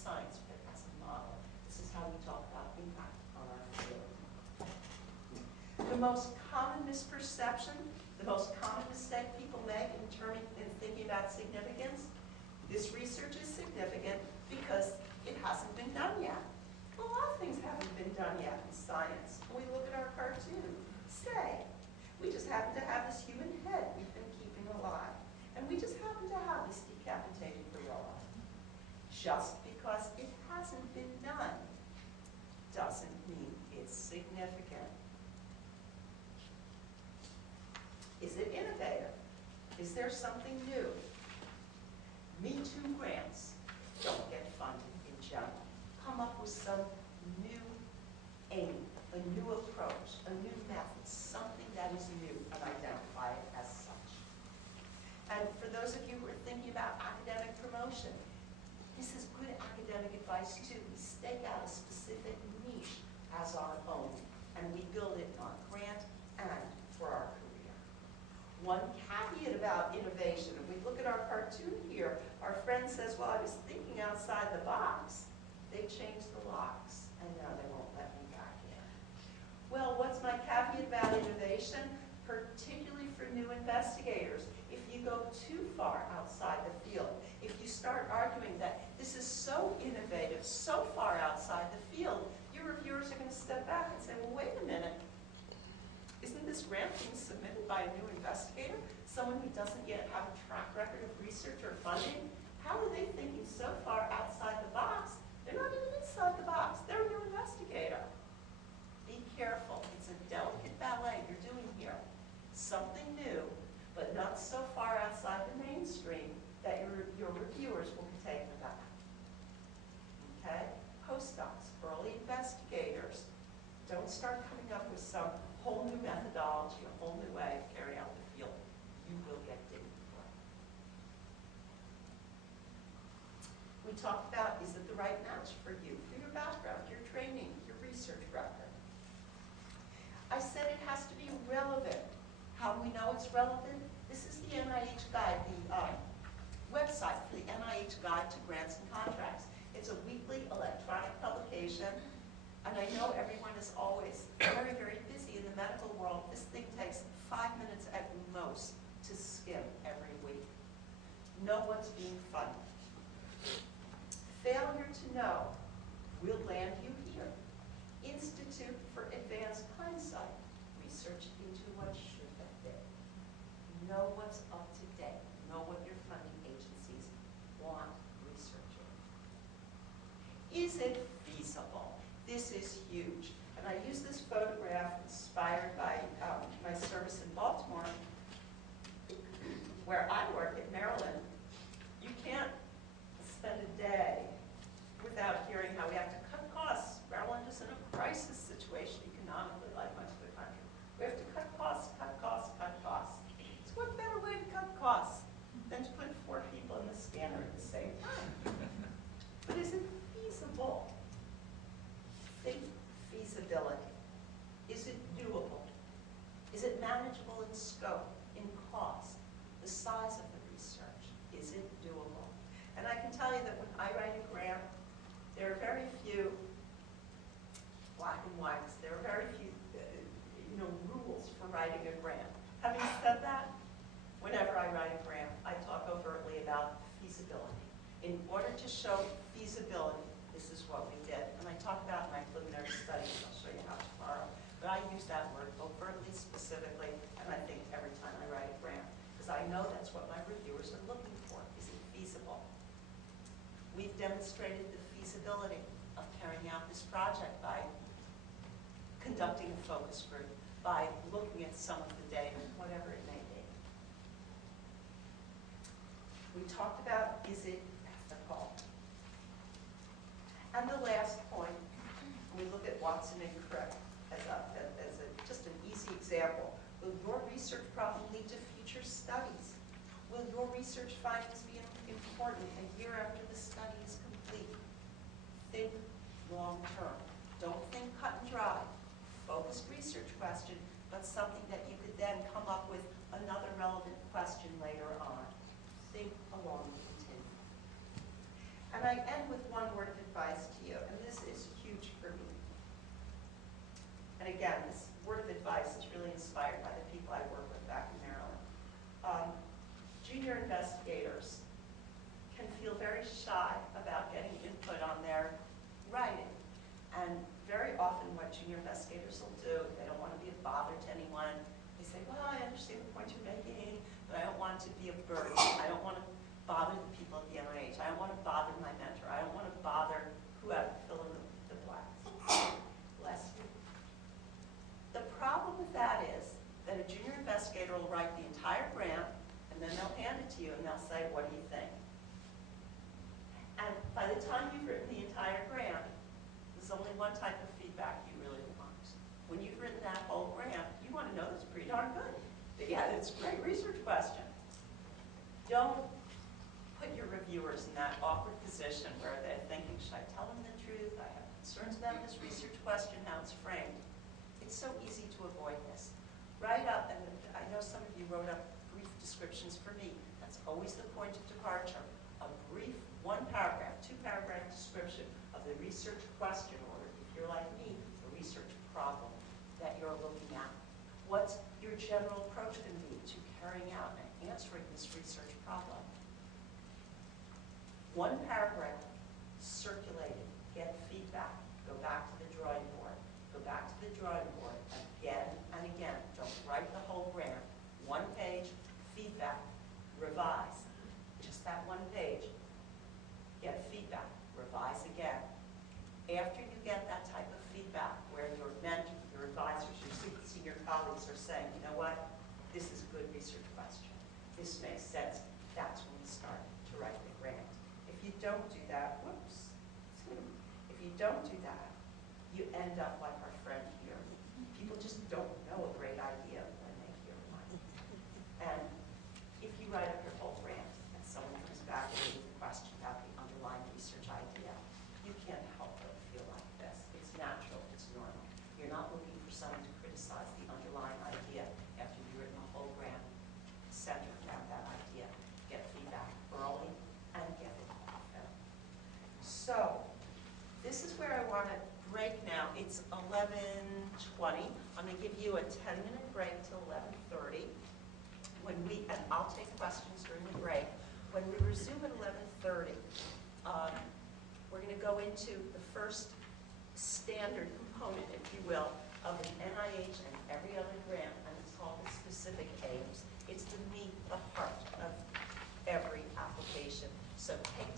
science, but as a model. This is how we talk about impact on our field. The most common misperception, the most common mistake people make in thinking about significance, this research is significant because it hasn't been done yet. Well, a lot of things haven't been done yet in science. When we look at our cartoon, say, we just happen to have this human head we've been keeping alive. And we just happen to have this decapitated gorilla. Just because it hasn't been done doesn't mean it's significant. Is it innovative? Is there something new? Me Too grants don't get funded in general. Come up with some new aim, a new approach, a new method, something that is new, and identify it as such. And for those of you who are thinking about academic promotion, this is good academic advice too. We stake out a specific niche as our own, and we build it on grant and for our career. One caveat about innovation, if we look at our cartoon here, our friend says, well, I was thinking outside the box. They changed the locks, and now they won't let me back in. Well, what's my caveat about innovation? Particularly for new investigators. If you go too far outside the field, if you start arguing that this is so innovative, so far outside the field, your reviewers are going to step back and say, well, wait a minute. Isn't this grant being submitted by a new investigator, someone who doesn't yet have a track record of research or funding? How are they thinking so far outside the box? They're not even inside the box. They're a new investigator. Be careful. It's a delicate ballet you're doing here. Something new, but not so far outside the mainstream that your reviewers will be taken aback. Okay? Postdocs, early investigators, don't start coming up with some whole new methodology, a whole new way of carrying out the field. You will get dinged for it. We talked about, is it the right match for you, for your background, your training, your research record? I said it has to be relevant. How do we know it's relevant? This is the NIH guide, the website for the NIH Guide to Grants and Contracts. It's a weekly electronic publication. And I know everyone is always very, very busy in the medical world. This thing takes 5 minutes at most to skim every week. Know what's being funded. Failure to know will land you here. Institute for Advanced Hindsight. Research into what should have been. Know what's up to date. Know what your funding agencies want researching. Is it feasible? This is huge. And I use this photograph inspired by my service in Baltimore, where I work at Maryland. You can't spend a day without hearing how we have to cut costs. Maryland is in a crisis situation economically, like much of the country. We have to cut costs, cut costs, cut costs. So what better way to cut costs than to put 4 people in the scanner at the same time? But is it feasible? Think feasibility. Is it doable? Is it manageable in scope, in cost, the size of the research? Is it doable? And I can tell you that when I write a grant, there are very few black and whites. There are very few rules for writing a grant. Having said that, whenever I write a grant, I talk overtly about feasibility. In order to show feasibility, this is what we did. And I talk about my preliminary studies. I'll show you how tomorrow. But I use that word overtly, specifically, and I think every time I write a grant, because I know that's what my reviewers are looking for. Is it feasible? We've demonstrated the feasibility of carrying out this project by conducting a focus group, by looking at some of the data, whatever it may be. We talked about, is it ethical? And the last point, we look at Watson and Crick as just an easy example. Will your research problem lead to future studies? Will your research findings be important a year after the study is complete? Think long term. Don't think cut and dry. Focused research question, but something that you could then come up with another relevant question later on. Think along the continuum. And And I end with one word of advice to you, and this is huge for me. And again, this word of advice is really inspired by the people I work with back in Maryland. Junior investigators can feel very shy about getting input on their writing. And very often what junior investigators will do, they don't want to be a bother to anyone. They say, well, I understand the point you're making, but I don't want to be a burden. I don't want to bother the people at the NIH. I don't want to bother my mentor. I don't want to bother whoever, fill in the blanks. Bless you. The problem with that is that a junior investigator will write the entire grant, and then they'll hand it to you, and they'll say, what do you think? And by the time you've written the entire grant, there's only one type of feedback you really want. When you've written that whole grant, you want to know that's pretty darn good. Yeah, it's a great research question. Don't put your reviewers in that awkward position where they're thinking, should I tell them the truth? I have concerns about this research question, how it's framed. It's so easy to avoid this. Write up, and I know some of you wrote up brief descriptions for me. That's always the point of departure. A brief, 1-paragraph, 2-paragraph description of the research question, or if you're like me, the research problem that you're looking at. What's your general approach going to be to carrying out and answering this research problem? 1 paragraph, circulated, get feedback, go back to the drawing board, go back to the drawing board again and again. Don't write the whole grant. 1 page, feedback, revise. Just that 1 page, get feedback, revise again. After you get that type of feedback where your mentor, your advisors, your senior colleagues are saying, you know what, this is a good research question. This makes sense. That's when you start to write the grant. If you don't do that, whoops, if you don't do that, you end up like our friend here. People just don't know a great idea when they hear one. And if you write up your whole grant and someone comes back with a question about the underlying research idea, you can't help but feel like this. It's natural, it's normal. You're not looking for someone to criticize the underlying idea after you've written a whole grant centered around that idea. Get feedback early and get it often. So, this is where I want to break now. It's 11:20. I'm going to give you a 10-minute break till 11:30. And I'll take questions during the break. When we resume at 11:30, we're going to go into the first standard component, if you will, of an NIH and every other grant, and it's called the specific aims. It's the meat, the heart of every application. So take